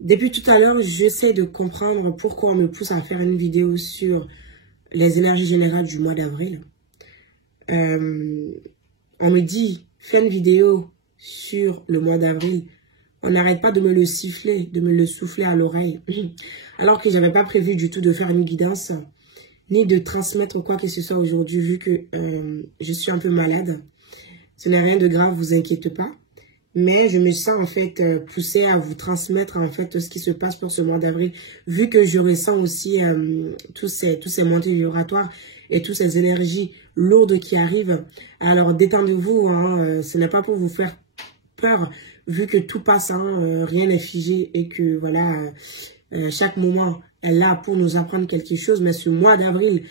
Depuis tout à l'heure, j'essaie de comprendre pourquoi on me pousse à faire une vidéo sur les énergies générales du mois d'avril. On me dit, fais une vidéo sur le mois d'avril. On n'arrête pas de me le siffler, de me le souffler à l'oreille. Alors que j'avais pas prévu du tout de faire une guidance, ni de transmettre quoi que ce soit aujourd'hui, vu que je suis un peu malade. Ce n'est rien de grave, vous inquiétez pas. Mais je me sens en fait poussée à vous transmettre en fait ce qui se passe pour ce mois d'avril, vu que je ressens aussi tous ces montées vibratoires et toutes ces énergies lourdes qui arrivent. Alors détendez-vous, hein, ce n'est pas pour vous faire peur, vu que tout passe, hein, rien n'est figé et que voilà, chaque moment est là pour nous apprendre quelque chose, mais ce mois d'avril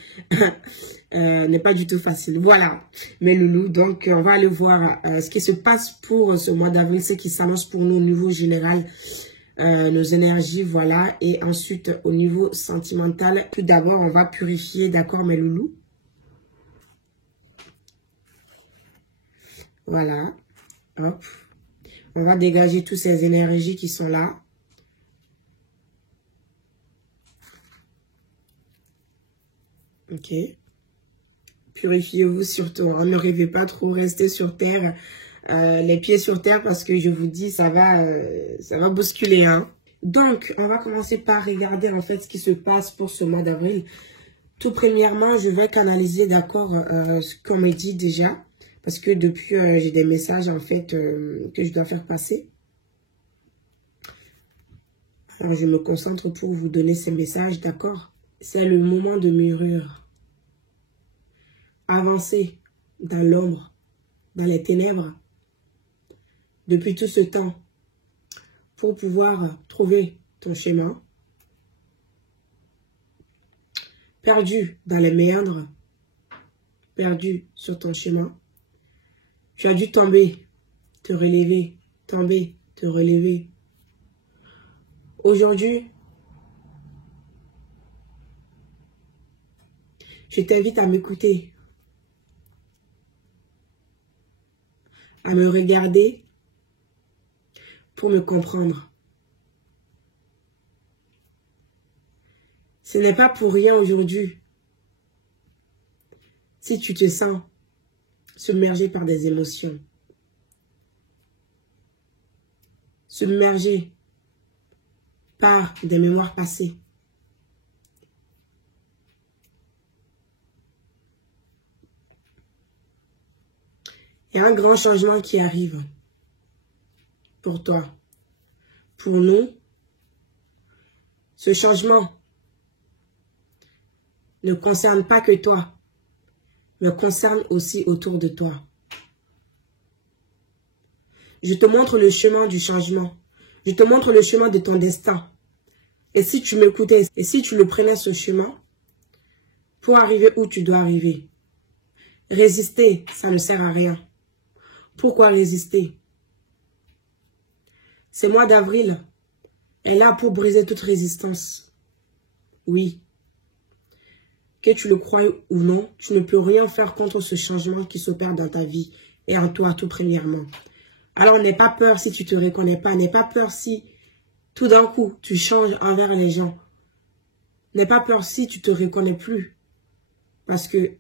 n'est pas du tout facile. Voilà, mes loulous, donc on va aller voir ce qui se passe pour ce mois d'avril, ce qui s'annonce pour nous au niveau général, nos énergies, voilà, et ensuite au niveau sentimental. Tout d'abord, on va purifier, d'accord mes loulous? Voilà, hop. On va dégager toutes ces énergies qui sont là. Ok. Purifiez-vous surtout. Hein. Ne rêvez pas trop rester sur terre, les pieds sur terre, parce que je vous dis, ça va bousculer. Hein. Donc, on va commencer par regarder en fait ce qui se passe pour ce mois d'avril. Tout premièrement, je vais canaliser, d'accord, ce qu'on me dit déjà. Parce que depuis, j'ai des messages en fait que je dois faire passer. Alors, je me concentre pour vous donner ces messages, d'accord? C'est le moment de mûrir. Avancer dans l'ombre, dans les ténèbres, depuis tout ce temps, pour pouvoir trouver ton chemin. Perdu dans les méandres, perdu sur ton chemin. Tu as dû tomber, te relever, tomber, te relever. Aujourd'hui, je t'invite à m'écouter, à me regarder pour me comprendre. Ce n'est pas pour rien aujourd'hui si tu te sens submergé par des émotions, submergé par des mémoires passées. Il y a un grand changement qui arrive pour toi, pour nous. Ce changement ne concerne pas que toi, mais concerne aussi autour de toi. Je te montre le chemin du changement. Je te montre le chemin de ton destin. Et si tu m'écoutais, et si tu le prenais ce chemin, pour arriver où tu dois arriver, résister, ça ne sert à rien. Pourquoi résister? Ce mois d'avril est là pour briser toute résistance. Oui. Que tu le crois ou non, tu ne peux rien faire contre ce changement qui s'opère dans ta vie et en toi tout premièrement. Alors n'aie pas peur si tu ne te reconnais pas. N'aie pas peur si tout d'un coup tu changes envers les gens. N'aie pas peur si tu ne te reconnais plus. Parce que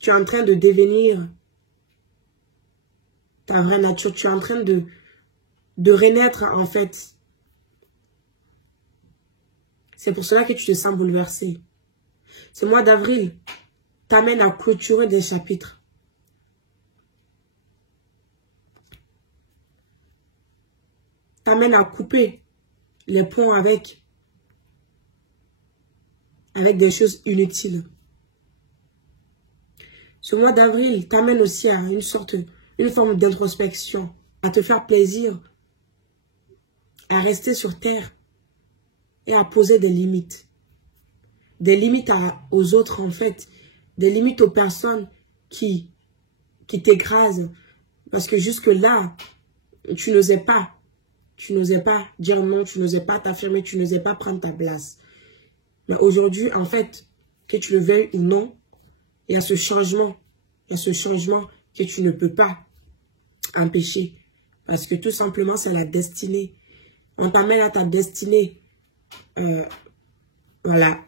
tu es en train de devenir ta vraie nature. Tu es en train de renaître en fait. C'est pour cela que tu te sens bouleversé. Ce mois d'avril t'amène à clôturer des chapitres. T'amène à couper les ponts avec des choses inutiles. Ce mois d'avril t'amène aussi à une forme d'introspection, à te faire plaisir, à rester sur terre et à poser des limites. Des limites aux autres en fait, des limites aux personnes qui t'écrasent. Parce que jusque-là, tu n'osais pas dire non, tu n'osais pas t'affirmer, tu n'osais pas prendre ta place. Mais aujourd'hui, en fait, que tu le veuilles ou non, il y a ce changement. Il y a ce changement que tu ne peux pas empêcher. Parce que tout simplement, c'est la destinée. On t'amène à ta destinée. Voilà.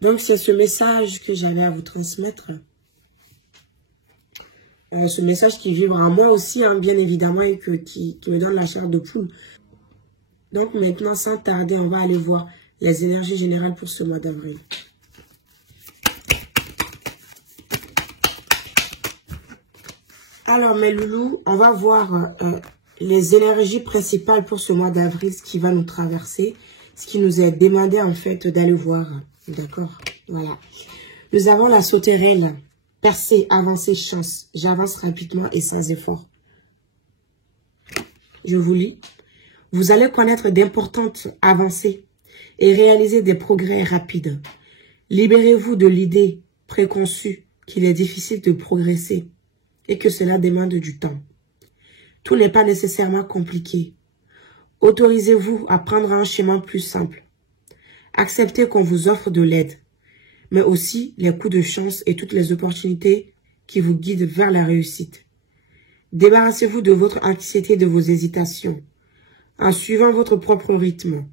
Donc, c'est ce message que j'avais à vous transmettre. Ce message qui vibre en moi aussi, hein, bien évidemment, et qui me donne la chair de poule. Donc, maintenant, sans tarder, on va aller voir les énergies générales pour ce mois d'avril. Alors, mes loulous, on va voir les énergies principales pour ce mois d'avril, ce qui va nous traverser, ce qui nous est demandé, en fait, d'aller voir. D'accord? Voilà. Nous avons la sauterelle. Percer, avancer, chance. J'avance rapidement et sans effort. Je vous lis. Vous allez connaître d'importantes avancées et réaliser des progrès rapides. Libérez-vous de l'idée préconçue qu'il est difficile de progresser et que cela demande du temps. Tout n'est pas nécessairement compliqué. Autorisez-vous à prendre un chemin plus simple. Acceptez qu'on vous offre de l'aide, mais aussi les coups de chance et toutes les opportunités qui vous guident vers la réussite. Débarrassez-vous de votre anxiété et de vos hésitations, en suivant votre propre rythme.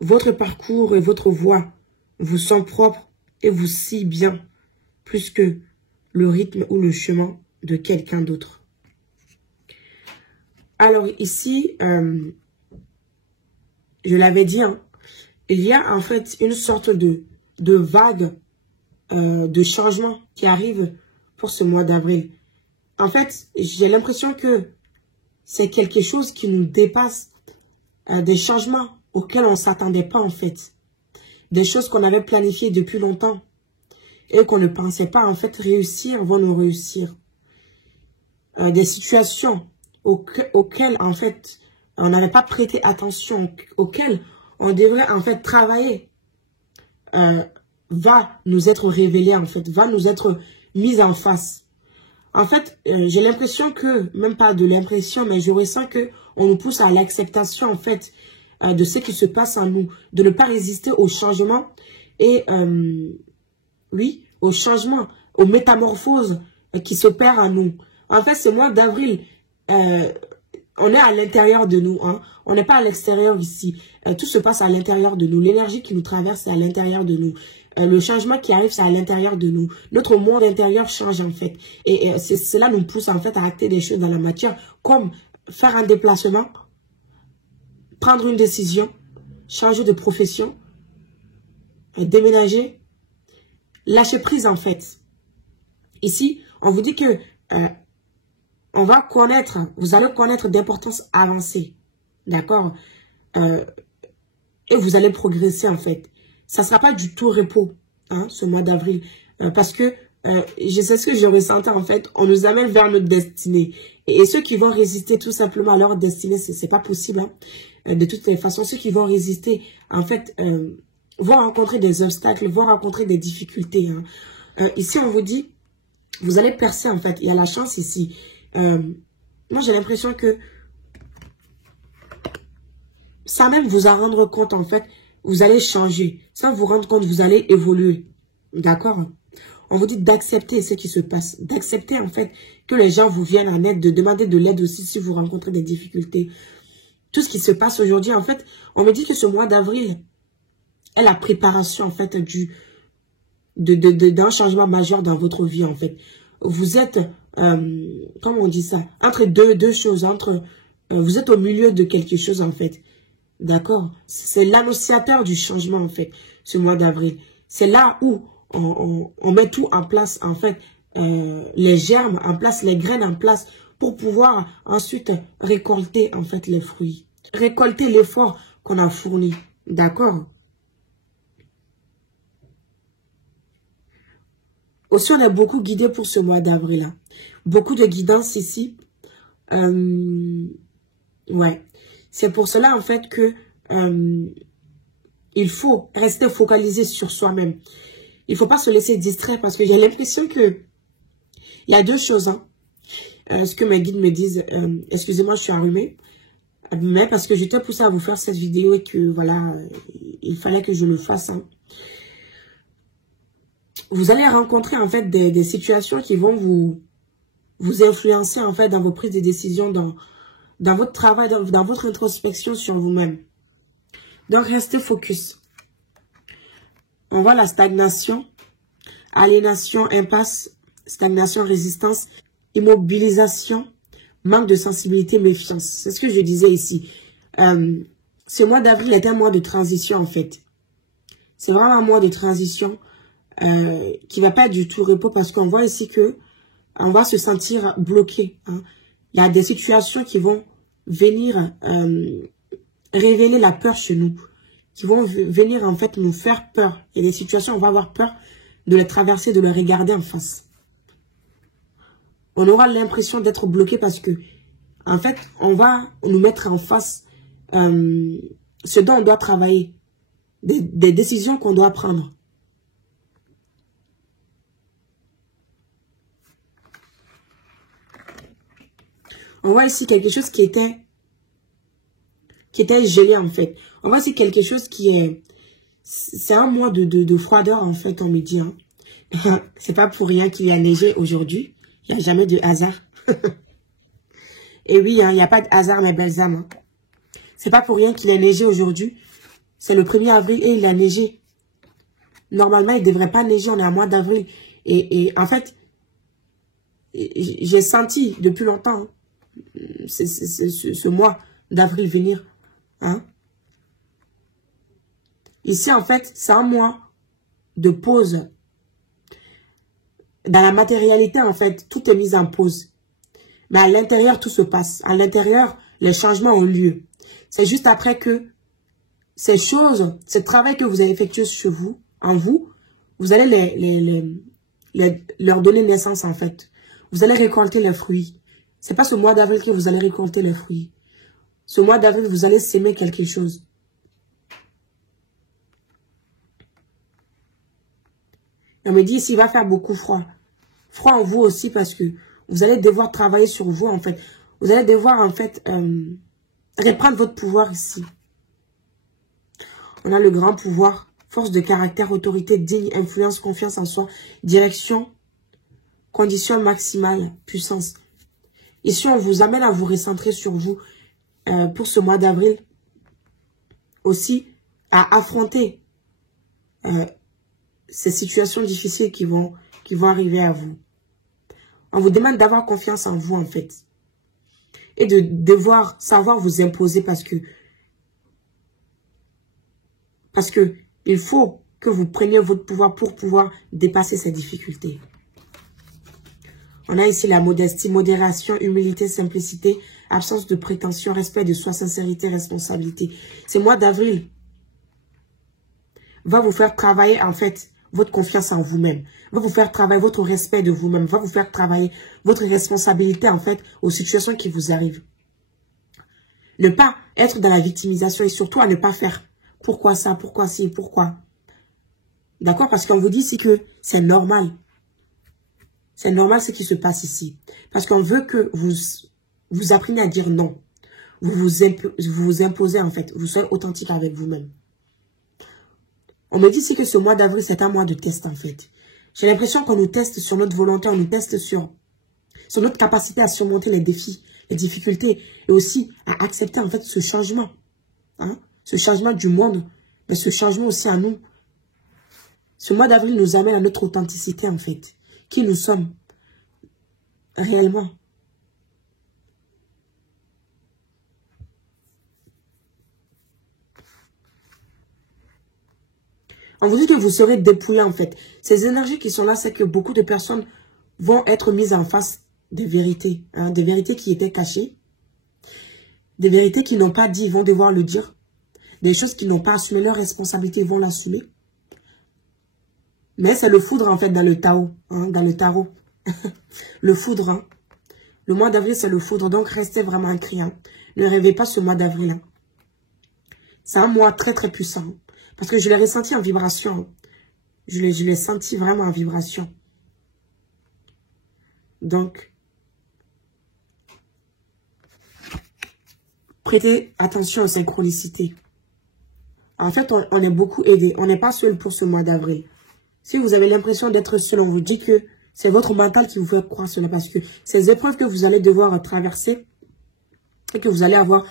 Votre parcours et votre voie vous sont propres et vous scient bien, plus que le rythme ou le chemin de quelqu'un d'autre. Alors ici, je l'avais dit, hein, il y a en fait une sorte de vague de changement qui arrive pour ce mois d'avril. En fait, j'ai l'impression que c'est quelque chose qui nous dépasse, des changements auxquels on ne s'attendait pas en fait. Des choses qu'on avait planifiées depuis longtemps et qu'on ne pensait pas en fait réussir, vont nous réussir. Des situations auxquelles en fait on n'avait pas prêté attention, auxquelles on devrait en fait travailler, va nous être révélée en fait, va nous être mise en face. En fait, j'ai l'impression que, même pas de l'impression, mais je ressens que on nous pousse à l'acceptation en fait de ce qui se passe en nous, de ne pas résister au changement et oui, au changement, aux métamorphoses qui s'opèrent en nous. En fait, ce mois d'avril, on est à l'intérieur de nous, hein. On n'est pas à l'extérieur ici. Tout se passe à l'intérieur de nous. L'énergie qui nous traverse, c'est à l'intérieur de nous. Le changement qui arrive, c'est à l'intérieur de nous. Notre monde intérieur change en fait. Et cela nous pousse en fait à acter des choses dans la matière, comme faire un déplacement, prendre une décision, changer de profession, déménager, lâcher prise en fait. Ici, on vous dit que on va connaître, vous allez connaître d'importance avancée. D'accord? Et vous allez progresser en fait. Ça ne sera pas du tout repos, hein, ce mois d'avril. Parce que, je sais ce que je ressentais en fait, on nous amène vers notre destinée. Et ceux qui vont résister tout simplement à leur destinée, c'est pas possible. Hein. De toutes les façons, ceux qui vont résister, en fait, vont rencontrer des obstacles, vont rencontrer des difficultés. Hein. Ici, on vous dit, vous allez percer en fait. Il y a la chance ici. Moi, j'ai l'impression que sans même vous en rendre compte, en fait, vous allez changer. Sans vous rendre compte, vous allez évoluer. D'accord? On vous dit d'accepter ce qui se passe. D'accepter, en fait, que les gens vous viennent en aide, de demander de l'aide aussi si vous rencontrez des difficultés. Tout ce qui se passe aujourd'hui, en fait, on me dit que ce mois d'avril est la préparation, en fait, d'un changement majeur dans votre vie, en fait. Vous êtes, comment on dit ça? Entre deux choses, vous êtes au milieu de quelque chose, en fait. D'accord? C'est l'annonciateur du changement, en fait, ce mois d'avril. C'est là où on met tout en place, en fait, les germes en place, les graines en place, pour pouvoir ensuite récolter, en fait, les fruits. Récolter l'effort qu'on a fourni. D'accord? Aussi, on est beaucoup guidé pour ce mois d'avril. Hein. Beaucoup de guidance ici. Ouais. C'est pour cela, en fait, que il faut rester focalisé sur soi-même. Il ne faut pas se laisser distraire parce que j'ai l'impression que il y a deux choses. Hein. Ce que mes guides me disent, excusez-moi, je suis enrhumée, mais parce que j'étais poussée à vous faire cette vidéo et que, voilà, il fallait que je le fasse. Hein. Vous allez rencontrer, en fait, des situations qui vont vous influencer, en fait, dans vos prises de décision, dans votre travail, dans votre introspection sur vous-même. Donc, restez focus. On voit la stagnation, aliénation, impasse, stagnation, résistance, immobilisation, manque de sensibilité, méfiance. C'est ce que je disais ici. Ce mois d'avril est un mois de transition, en fait. C'est vraiment un mois de transition qui va pas être du tout repos parce qu'on voit ici que on va se sentir bloqué. Hein. Il y a des situations qui vont venir révéler la peur chez nous, qui vont venir en fait nous faire peur. Il y a des situations où on va avoir peur de les traverser, de les regarder en face. On aura l'impression d'être bloqué parce que, en fait, on va nous mettre en face ce dont on doit travailler, des décisions qu'on doit prendre. On voit ici quelque chose qui était gelé en fait. On voit ici quelque chose qui est... C'est un mois de froideur en fait, on me dit. Hein. C'est pas pour rien qu'il y a neigé aujourd'hui. Il n'y a jamais de hasard. Et oui, hein, il n'y a pas de hasard mes belles âmes. Hein. C'est pas pour rien qu'il a neigé aujourd'hui. C'est le 1er avril et il a neigé. Normalement, il ne devrait pas neiger, on est à mois d'avril. Et en fait, j'ai senti depuis longtemps... Hein, ce mois d'avril venir. Hein? Ici, en fait, c'est un mois de pause. Dans la matérialité, en fait, tout est mis en pause. Mais à l'intérieur, tout se passe. À l'intérieur, les changements ont lieu. C'est juste après que ces choses, ce travail que vous avez effectué chez vous, en vous, vous allez leur donner naissance, en fait. Vous allez récolter les fruits. C'est pas ce mois d'avril que vous allez récolter les fruits. Ce mois d'avril, vous allez s'aimer quelque chose. On me dit ici, il va faire beaucoup froid. Froid en vous aussi parce que vous allez devoir travailler sur vous, en fait. Vous allez devoir, en fait, reprendre votre pouvoir ici. On a le grand pouvoir, force de caractère, autorité, digne, influence, confiance en soi, direction, condition maximale, puissance. Ici, on vous amène à vous recentrer sur vous pour ce mois d'avril. Aussi, à affronter ces situations difficiles qui vont arriver à vous. On vous demande d'avoir confiance en vous, en fait. Et de devoir savoir vous imposer parce que il faut que vous preniez votre pouvoir pour pouvoir dépasser ces difficultés. On a ici la modestie, modération, humilité, simplicité, absence de prétention, respect de soi, sincérité, responsabilité. Ce mois d'avril va vous faire travailler en fait votre confiance en vous-même. Va vous faire travailler votre respect de vous-même. Va vous faire travailler votre responsabilité en fait aux situations qui vous arrivent. Ne pas être dans la victimisation et surtout à ne pas faire pourquoi ça, pourquoi ci, pourquoi. D'accord? Parce qu'on vous dit ici que c'est normal. C'est normal ce qui se passe ici. Parce qu'on veut que vous appreniez à dire non. Vous vous imposez en fait. Vous soyez authentique avec vous-même. On me dit ici que ce mois d'avril, c'est un mois de test en fait. J'ai l'impression qu'on nous teste sur notre volonté, on nous teste sur notre capacité à surmonter les défis, les difficultés et aussi à accepter en fait ce changement. Hein? Ce changement du monde, mais ce changement aussi à nous. Ce mois d'avril nous amène à notre authenticité en fait. Qui nous sommes réellement. On vous dit que vous serez dépouillé en fait. Ces énergies qui sont là, c'est que beaucoup de personnes vont être mises en face des vérités. Hein, des vérités qui étaient cachées. Des vérités qu'ils n'ont pas dit, ils vont devoir le dire. Des choses qu'ils n'ont pas assumé, leur responsabilité, ils vont l'assumer. Mais c'est le foudre en fait dans le tarot. Hein, dans le tarot. Le foudre, hein. Le mois d'avril, c'est le foudre. Donc, restez vraiment inscrits. Hein. Ne rêvez pas ce mois d'avril. Hein. C'est un mois très, très puissant. Parce que je l'ai ressenti en vibration. Hein. Je l'ai senti vraiment en vibration. Donc, prêtez attention aux synchronicités. En fait, on est beaucoup aidé. On n'est pas seul pour ce mois d'avril. Si vous avez l'impression d'être seul, on vous dit que c'est votre mental qui vous fait croire cela parce que ces épreuves que vous allez devoir traverser, c'est que vous allez avoir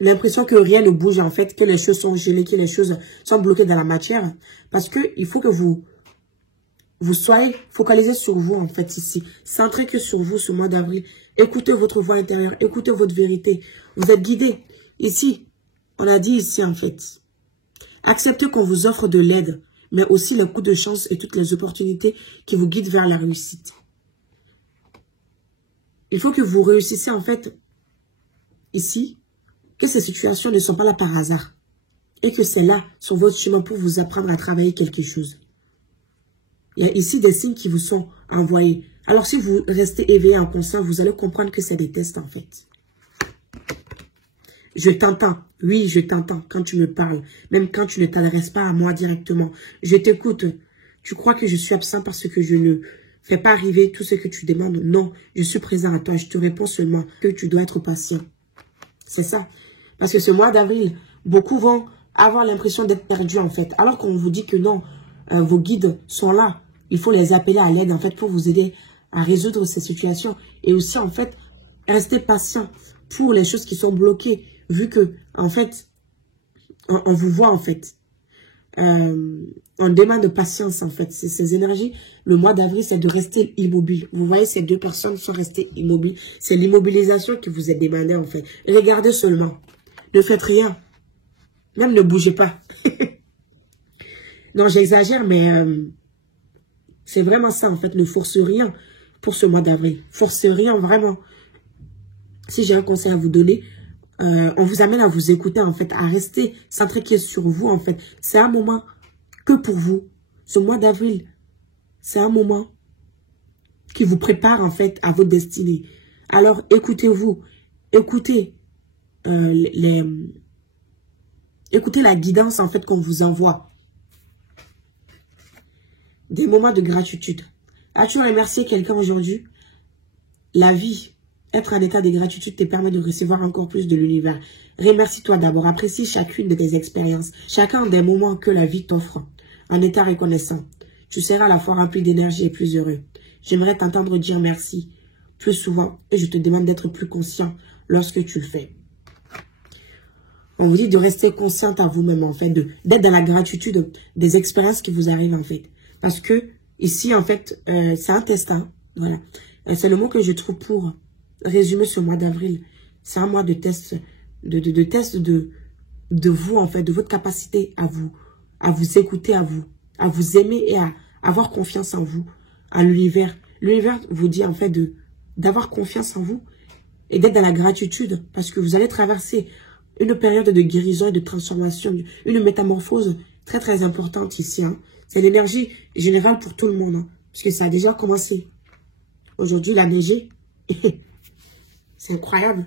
l'impression que rien ne bouge en fait, que les choses sont gelées, que les choses sont bloquées dans la matière. Parce que il faut que vous soyez focalisés sur vous en fait ici. Centrez que sur vous ce mois d'avril. Écoutez votre voix intérieure, écoutez votre vérité. Vous êtes guidés. Ici, on a dit ici en fait. Acceptez qu'on vous offre de l'aide, mais aussi les coups de chance et toutes les opportunités qui vous guident vers la réussite. Il faut que vous réussissiez en fait ici, que ces situations ne sont pas là par hasard et que c'est là sur votre chemin pour vous apprendre à travailler quelque chose. Il y a ici des signes qui vous sont envoyés. Alors si vous restez éveillé en conscience, vous allez comprendre que c'est des tests en fait. Je t'entends. Oui, je t'entends quand tu me parles. Même quand tu ne t'adresses pas à moi directement. Je t'écoute. Tu crois que je suis absent parce que je ne fais pas arriver tout ce que tu demandes? Non, je suis présent à toi. Je te réponds seulement que tu dois être patient. C'est ça. Parce que ce mois d'avril, beaucoup vont avoir l'impression d'être perdus en fait. Alors qu'on vous dit que non, vos guides sont là. Il faut les appeler à l'aide en fait pour vous aider à résoudre ces situations. Et aussi en fait, rester patient pour les choses qui sont bloquées. Vu que, en fait, on vous voit, en fait. On demande de patience, en fait. Ces énergies, le mois d'avril, c'est de rester immobile. Vous voyez, ces deux personnes sont restées immobiles. C'est l'immobilisation qui vous est demandée, en fait. Regardez seulement. Ne faites rien. Même ne bougez pas. Non, j'exagère, mais c'est vraiment ça, en fait. Ne force rien pour ce mois d'avril. Force rien, vraiment. Si j'ai un conseil à vous donner, on vous amène à vous écouter, en fait, à rester centré sur vous, en fait. C'est un moment que pour vous. Ce mois d'avril, c'est un moment qui vous prépare, en fait, à votre destinée. Alors, écoutez-vous. Écoutez, écoutez la guidance, en fait, qu'on vous envoie. Des moments de gratitude. As-tu remercié quelqu'un aujourd'hui? La vie. Être en état de gratitude te permet de recevoir encore plus de l'univers. Remercie-toi d'abord. Apprécie chacune de tes expériences. Chacun des moments que la vie t'offre. En état reconnaissant. Tu seras à la fois rempli d'énergie et plus heureux. J'aimerais t'entendre dire merci plus souvent. Et je te demande d'être plus conscient lorsque tu le fais. On vous dit de rester consciente à vous-même, en fait. D'être dans la gratitude des expériences qui vous arrivent, en fait. Parce que ici, en fait, c'est un test. Hein, voilà. C'est le mot que je trouve pour résumer ce mois d'avril. C'est un mois de test, test de vous, en fait, de votre capacité à vous écouter, à vous aimer et à avoir confiance en vous, à l'univers. L'univers vous dit, en fait, d'avoir confiance en vous et d'être dans la gratitude parce que vous allez traverser une période de guérison et de transformation, une métamorphose très, très importante ici. Hein. C'est l'énergie générale pour tout le monde, hein, parce que ça a déjà commencé. Aujourd'hui, il a neigé. C'est incroyable.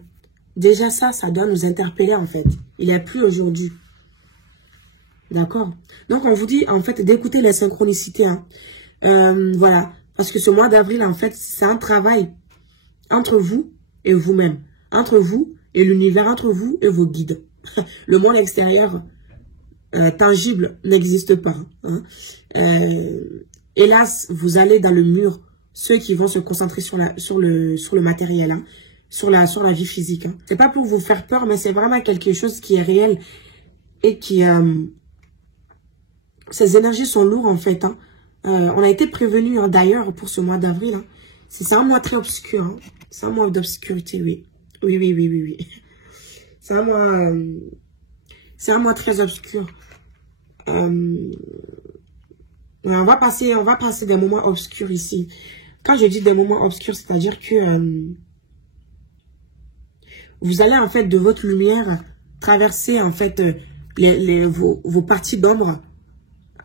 Déjà ça doit nous interpeller en fait. Il n'est plus aujourd'hui. D'accord? Donc on vous dit en fait d'écouter les synchronicités. Hein. Voilà. Parce que ce mois d'avril en fait c'est un travail entre vous et vous-même. Entre vous et l'univers, entre vous et vos guides. Le monde extérieur tangible n'existe pas. Hein. Hélas, vous allez dans le mur. Ceux qui vont se concentrer sur le matériel. Hein. Sur la vie physique. Hein. C'est pas pour vous faire peur, mais c'est vraiment quelque chose qui est réel et qui... ces énergies sont lourdes en fait. Hein. On a été prévenus hein, d'ailleurs pour ce mois d'avril. Hein. C'est un mois très obscur. Hein. C'est un mois d'obscurité, oui. Oui. C'est un mois très obscur. On va passer des moments obscurs ici. Quand je dis des moments obscurs, c'est-à-dire que... vous allez en fait de votre lumière traverser en fait vos parties d'ombre,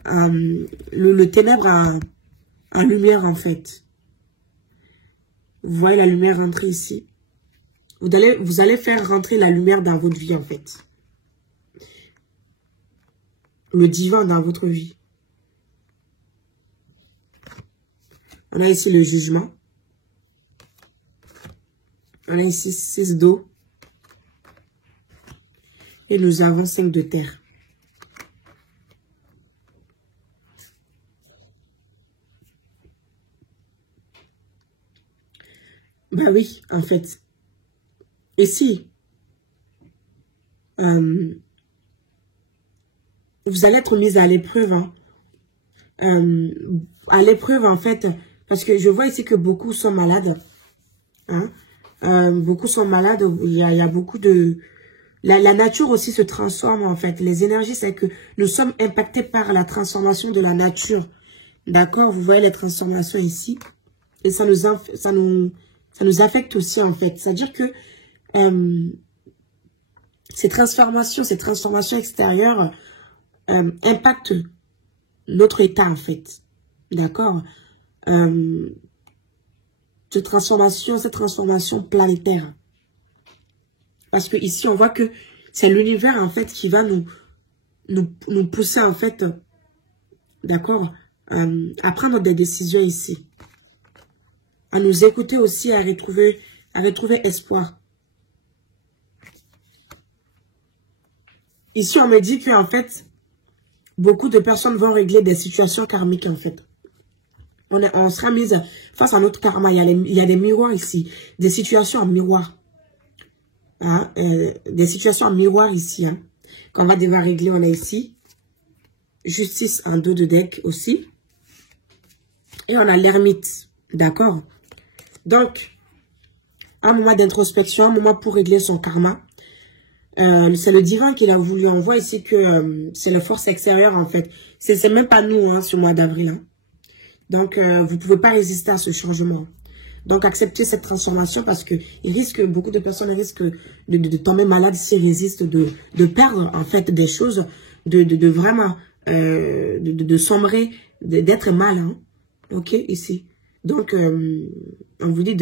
le ténèbre en lumière en fait. Vous voyez la lumière rentrer ici. Vous allez faire rentrer la lumière dans votre vie en fait. Le divin dans votre vie. On a ici le jugement. On a ici 6 d'eau. Et nous avons 5 de terre. Bah oui, en fait. ici, vous allez être mis à l'épreuve, hein. À l'épreuve, en fait, parce que je vois ici que beaucoup sont malades, hein. Beaucoup sont malades, il y a beaucoup de... La nature aussi se transforme, en fait. Les énergies, c'est que nous sommes impactés par la transformation de la nature. D'accord? Vous voyez les transformations ici. Et ça nous affecte aussi, en fait. C'est-à-dire que ces transformations extérieures impactent notre état, en fait. D'accord? Cette transformation planétaire. Parce que ici, on voit que c'est l'univers, en fait, qui va nous pousser, en fait, d'accord, à prendre des décisions ici. À nous écouter aussi, à retrouver espoir. Ici, on me dit que, en fait, beaucoup de personnes vont régler des situations karmiques, en fait. On sera mise face à notre karma. Il y a des miroirs ici, des situations en miroir. Hein, des situations en miroir ici, hein, qu'on va devoir régler. On a ici justice en dos de deck aussi, et on a l'ermite, d'accord. Donc un moment d'introspection, un moment pour régler son karma. C'est le divin qui l'a voulu. On voit ici que c'est la force extérieure, en fait. C'est même pas nous, hein, ce mois d'avril, hein. Donc vous pouvez pas résister à ce changement. Donc, acceptez cette transformation parce que beaucoup de personnes risquent de tomber malades s'ils résistent, de perdre, en fait, des choses, de vraiment, de sombrer, d'être mal, hein. Ok, ici. Donc, on vous dit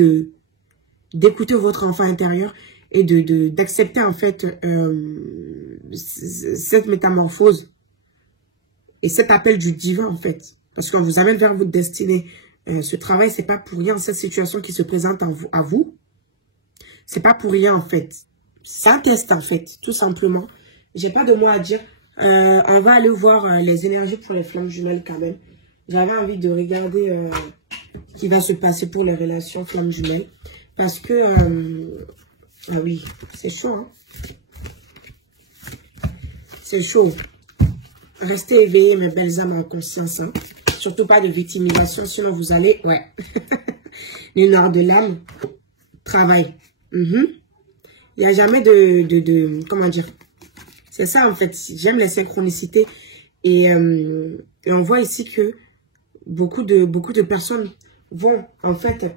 d'écouter votre enfant intérieur et d'accepter, en fait, cette métamorphose et cet appel du divin, en fait. Parce qu'on vous amène vers votre destinée. Ce travail, c'est pas pour rien. Cette situation qui se présente à vous, c'est pas pour rien, en fait. C'est un test, en fait, tout simplement. J'ai pas de mots à dire. On va aller voir les énergies pour les flammes jumelles, quand même. J'avais envie de regarder ce qui va se passer pour les relations flammes jumelles. Parce que... ah oui, c'est chaud, hein. C'est chaud. Restez éveillés, mes belles âmes en conscience, hein. Surtout pas de victimisation, sinon vous allez... Ouais. L'énard de l'âme. Travail. Il n'y a jamais comment dire? C'est ça, en fait. J'aime les synchronicités. Et on voit ici que beaucoup de personnes vont, en fait,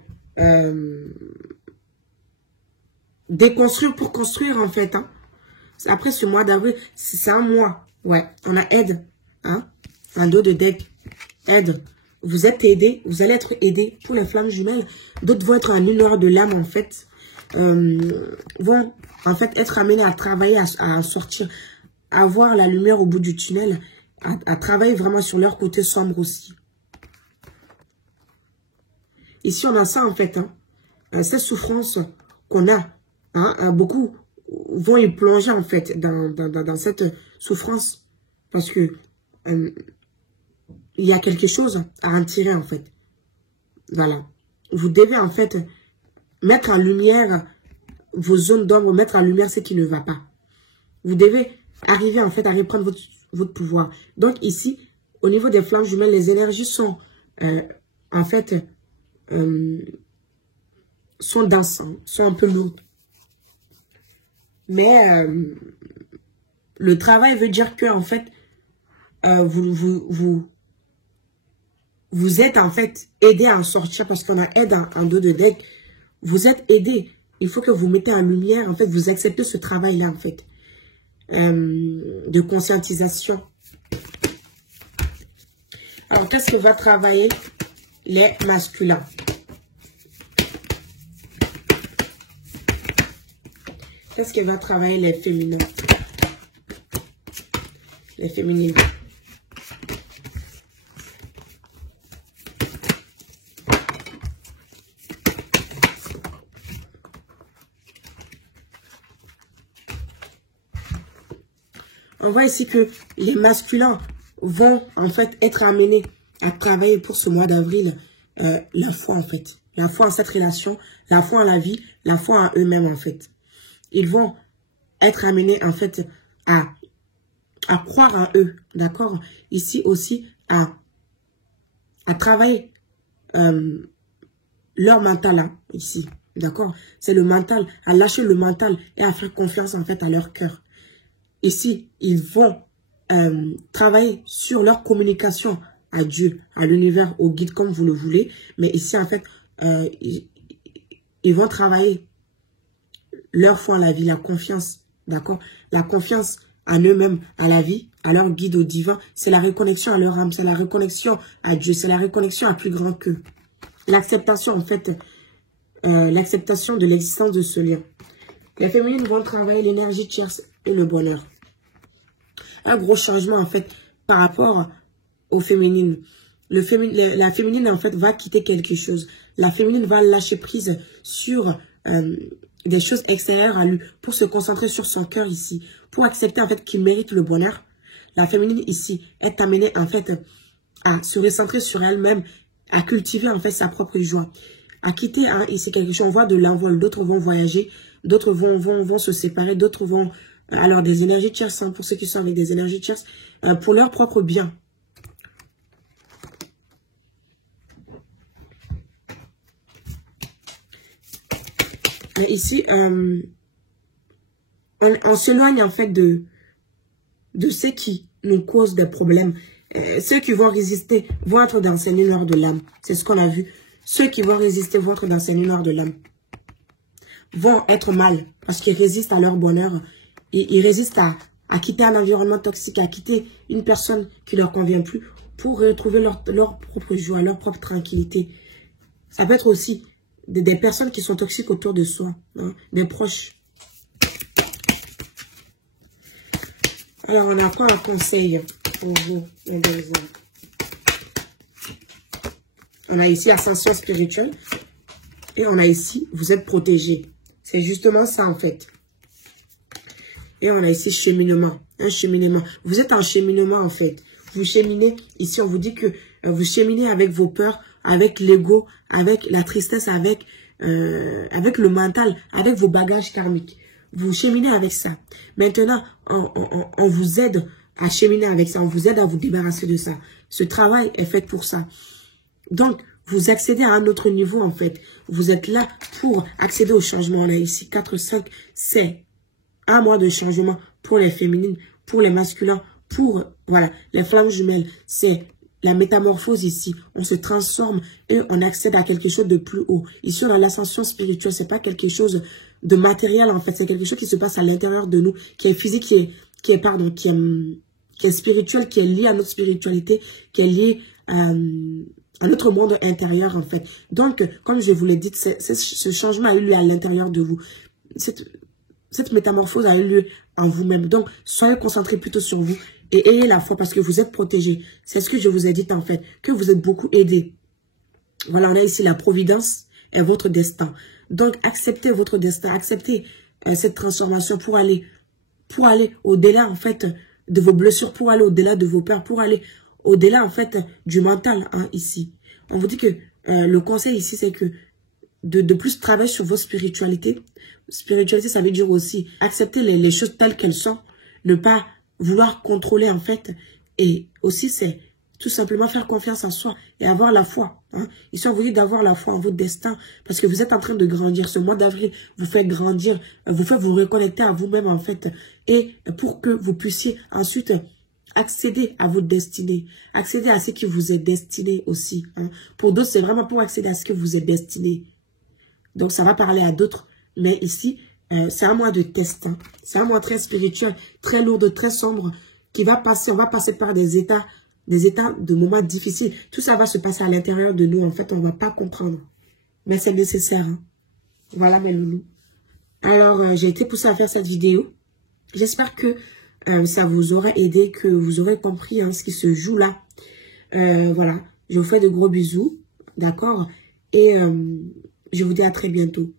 déconstruire pour construire, en fait. Hein. Après ce mois d'avril, c'est un mois. Ouais. On a aide. Hein. Un dos de deck. Aide. Vous êtes aidé, vous allez être aidé pour les flammes jumelles. D'autres vont être en lumière de l'âme, en fait. Vont, en fait, être amenés à travailler, à sortir, à voir la lumière au bout du tunnel, à travailler vraiment sur leur côté sombre aussi. Ici, on a ça, en fait. Hein. Cette souffrance qu'on a, hein, beaucoup vont y plonger, en fait, dans cette souffrance. Parce que... il y a quelque chose à en tirer, en fait. Voilà. Vous devez, en fait, mettre en lumière vos zones d'ombre, mettre en lumière ce qui ne va pas. Vous devez arriver, en fait, à reprendre votre pouvoir. Donc, ici, au niveau des flammes jumelles, les énergies sont, en fait, sont denses, hein, sont un peu lourdes. Mais, le travail veut dire que, en fait, vous êtes en fait aidé à en sortir parce qu'on a aide en dos de deck. Vous êtes aidé. Il faut que vous mettez en lumière. En fait, vous acceptez ce travail-là, en fait. De conscientisation. Alors, qu'est-ce que va travailler les masculins? Qu'est-ce que va travailler les féminins? Les féminines. On voit ici que les masculins vont en fait être amenés à travailler pour ce mois d'avril la foi en fait. La foi en cette relation, la foi en la vie, la foi en eux-mêmes en fait. ils vont être amenés en fait à croire en eux, d'accord? Ici aussi, à travailler leur mental, hein, ici, d'accord? C'est le mental, à lâcher le mental et à faire confiance en fait à leur cœur. Ici, ils vont travailler sur leur communication à Dieu, à l'univers, au guide, comme vous le voulez. Mais ici, en fait, ils vont travailler leur foi en la vie, la confiance, d'accord? La confiance en eux-mêmes, à la vie, à leur guide, au divin. C'est la reconnexion à leur âme, c'est la reconnexion à Dieu, c'est la reconnexion à plus grand qu'eux. L'acceptation, en fait, l'acceptation de l'existence de ce lien. Les féminines vont travailler l'énergie tierce et le bonheur. Un gros changement, en fait, par rapport aux féminines. La féminine, en fait, va quitter quelque chose. La féminine va lâcher prise sur des choses extérieures à lui pour se concentrer sur son cœur ici. Pour accepter, en fait, qu'il mérite le bonheur. La féminine, ici, est amenée, en fait, à se recentrer sur elle-même, à cultiver, en fait, sa propre joie. À quitter, hein, ici, quelque chose. On voit de l'envol. D'autres vont voyager. D'autres vont se séparer. D'autres vont... Alors, des énergies tierces, hein, pour ceux qui sont avec des énergies tierces, pour leur propre bien. Et ici, on s'éloigne en fait de ceux qui nous causent des problèmes. Ceux qui vont résister vont être dans ces nuits noires de l'âme. C'est ce qu'on a vu. Ceux qui vont résister vont être dans ces nuits noires de l'âme. Vont être mal parce qu'ils résistent à leur bonheur. Ils résistent à quitter un environnement toxique, à quitter une personne qui ne leur convient plus pour retrouver leur propre joie, leur propre tranquillité. Ça peut être aussi des personnes qui sont toxiques autour de soi, hein, des proches. Alors, on a quoi un conseil pour vous, les deux hommes? On a ici ascension spirituelle et on a ici, vous êtes protégés. C'est justement ça en fait. Et on a ici cheminement, un cheminement. Vous êtes en cheminement en fait. Vous cheminez, ici on vous dit que vous cheminez avec vos peurs, avec l'ego, avec la tristesse, avec le mental, avec vos bagages karmiques. Vous cheminez avec ça. Maintenant, on vous aide à cheminer avec ça. On vous aide à vous débarrasser de ça. Ce travail est fait pour ça. Donc, vous accédez à un autre niveau en fait. Vous êtes là pour accéder au changement. On a ici 4, 5, c'est un mois de changement pour les féminines, pour les masculins, pour voilà les flammes jumelles. C'est la métamorphose ici. On se transforme et on accède à quelque chose de plus haut. Ici, on a l'ascension spirituelle. C'est pas quelque chose de matériel en fait. C'est quelque chose qui se passe à l'intérieur de nous, qui est physique, qui est spirituel, qui est lié à notre spiritualité, qui est lié à notre monde intérieur en fait. Donc, comme je vous l'ai dit, ce changement a eu lieu à l'intérieur de vous. Cette métamorphose a eu lieu en vous-même. Donc, soyez concentrés plutôt sur vous et ayez la foi parce que vous êtes protégés. C'est ce que je vous ai dit en fait, que vous êtes beaucoup aidés. Voilà, on a ici la providence et votre destin. Donc, acceptez votre destin, acceptez cette transformation pour aller au-delà en fait de vos blessures, pour aller au-delà de vos peurs, pour aller au-delà en fait du mental hein, ici. On vous dit que le conseil ici, c'est que de plus travailler sur vos spiritualités. Spiritualité, ça veut dire aussi accepter les choses telles qu'elles sont, ne pas vouloir contrôler en fait. Et aussi, c'est tout simplement faire confiance en soi et avoir la foi. Hein. Ici, on vous dit d'avoir la foi en votre destin parce que vous êtes en train de grandir. Ce mois d'avril vous fait grandir, vous fait vous reconnecter à vous-même en fait. Et pour que vous puissiez ensuite accéder à votre destinée, accéder à ce qui vous est destiné aussi. Hein. Pour d'autres, c'est vraiment pour accéder à ce que vous êtes destiné. Donc, ça va parler à d'autres. Mais ici, c'est un mois de test. Hein. C'est un mois très spirituel, très lourd, très sombre, qui va passer. On va passer par des états de moments difficiles. Tout ça va se passer à l'intérieur de nous. En fait, on ne va pas comprendre. Mais c'est nécessaire. Hein. Voilà, mes loulous. Alors, j'ai été poussée à faire cette vidéo. J'espère que ça vous aura aidé, que vous aurez compris hein, ce qui se joue là. Voilà. Je vous fais de gros bisous. D'accord? Et je vous dis à très bientôt.